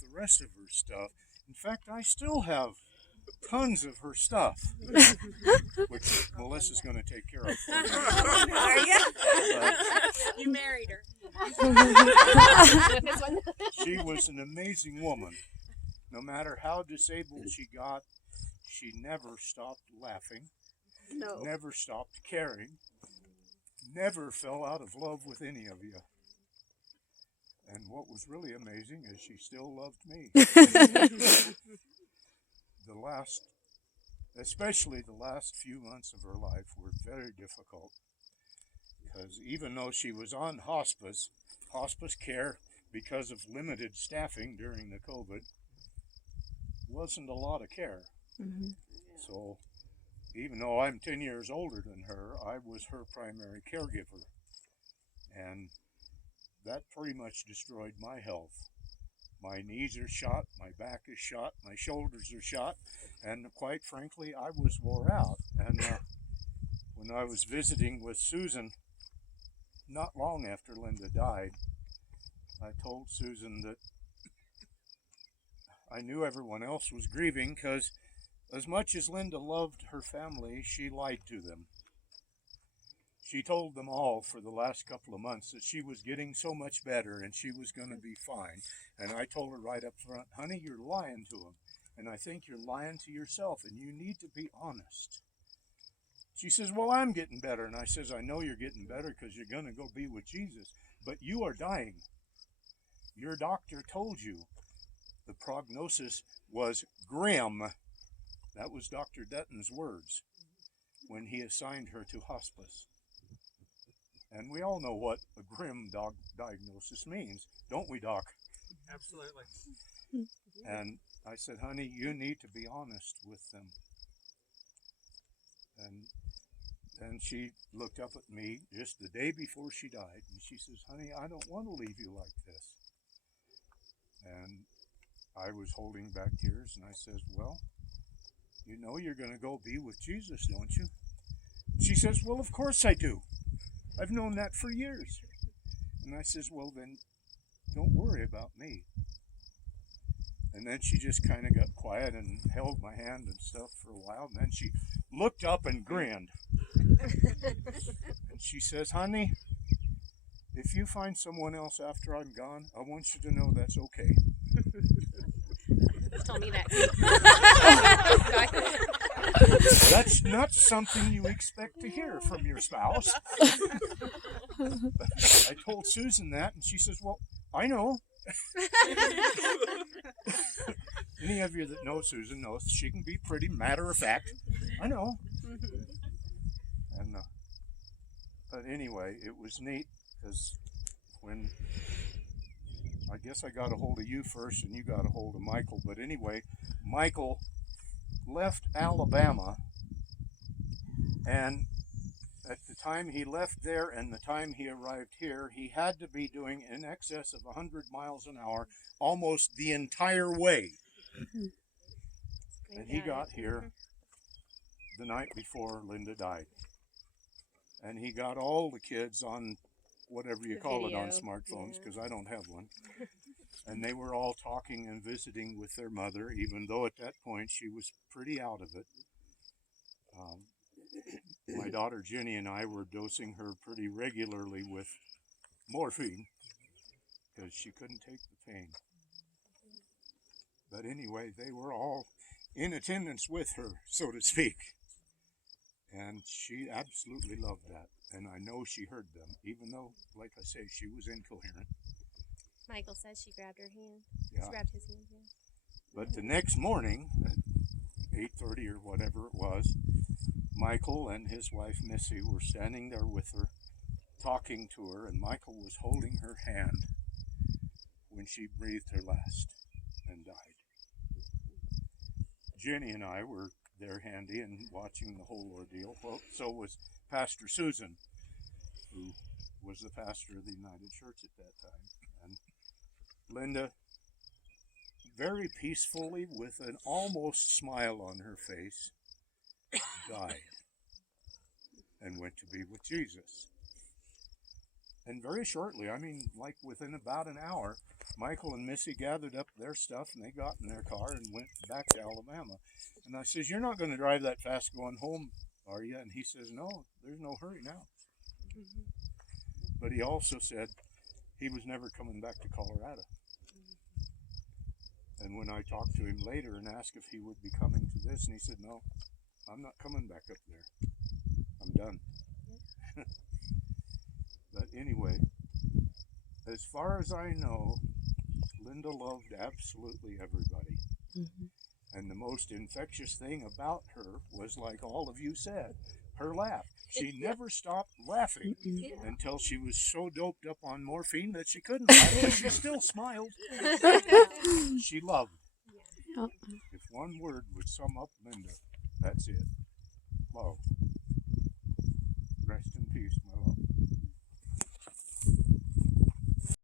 with the rest of her stuff. In fact, I still have tons of her stuff, which Melissa's going to take care of for me. Are you? You married her. She was an amazing woman. No matter how disabled she got, she never stopped laughing, No. never stopped caring, never fell out of love with any of you. And what was really amazing is she still loved me. Especially the last few months of her life were very difficult, because even though she was on hospice care, because of limited staffing during the COVID, wasn't a lot of care. Mm-hmm. So even though I'm 10 years older than her, I was her primary caregiver. And that pretty much destroyed my health. My knees are shot, my back is shot, my shoulders are shot, and quite frankly, I was wore out. And when I was visiting with Susan, not long after Linda died, I told Susan that I knew everyone else was grieving, because as much as Linda loved her family, she lied to them. She told them all for the last couple of months that she was getting so much better and she was going to be fine. And I told her right up front, honey, you're lying to them. And I think you're lying to yourself, and you need to be honest. She says, well, I'm getting better. And I says, I know you're getting better because you're going to go be with Jesus. But you are dying. Your doctor told you the prognosis was grim. That was Dr. Dutton's words when he assigned her to hospice. And we all know what a grim diagnosis means, don't we, Doc? Absolutely. And I said, honey, you need to be honest with them. And she looked up at me just the day before she died, and she says, honey, I don't want to leave you like this. And I was holding back tears, and I says, well, you know you're going to go be with Jesus, don't you? She says, well, of course I do. I've known that for years. And I says, well, then don't worry about me. And then she just kind of got quiet and held my hand and stuff for a while. And then she looked up and grinned. And she says, honey, if you find someone else after I'm gone, I want you to know that's okay. Told me that. That's not something you expect to hear from your spouse. I told Susan that, and she says, well, I know. Any of you that know Susan knows she can be pretty matter of fact. I know. And but anyway, it was neat, because when I guess I got a hold of you first and you got a hold of Michael. But anyway, Michael left Alabama, and at the time he left there and the time he arrived here, he had to be doing in excess of 100 miles an hour almost the entire way. And he got here the night before Linda died. And he got all the kids on whatever you call it on smartphones, because I don't have one. And they were all talking and visiting with their mother, even though at that point she was pretty out of it. My daughter Jenny and I were dosing her pretty regularly with morphine because she couldn't take the pain. But anyway, they were all in attendance with her, so to speak. And she absolutely loved that. And I know she heard them, even though, like I say, she was incoherent. Michael says she grabbed her hand. Yeah. She grabbed his hand. Yeah. But the next morning, at 8:30 or whatever it was, Michael and his wife Missy were standing there with her, talking to her, and Michael was holding her hand when she breathed her last and died. Jenny and I were there handy and watching the whole ordeal. Well, so was Pastor Susan, who was the pastor of the United Church at that time. And Linda, very peacefully, with an almost smile on her face, died and went to be with Jesus. And very shortly, I mean, like within about an hour, Michael and Missy gathered up their stuff and they got in their car and went back to Alabama. And I says, "You're not going to drive that fast going home, are you?" And he says, "No, there's no hurry now." But he also said he was never coming back to Colorado. And when I talked to him later and asked if he would be coming to this, and he said, "No, I'm not coming back up there. I'm done." But anyway, as far as I know, Linda loved absolutely everybody. And the most infectious thing about her was, like all of you said, her laugh. She never stopped laughing until she was so doped up on morphine that she couldn't laugh, but she still smiled. She loved. Yep. If one word would sum up Linda, that's it. Love. Rest in peace, my love.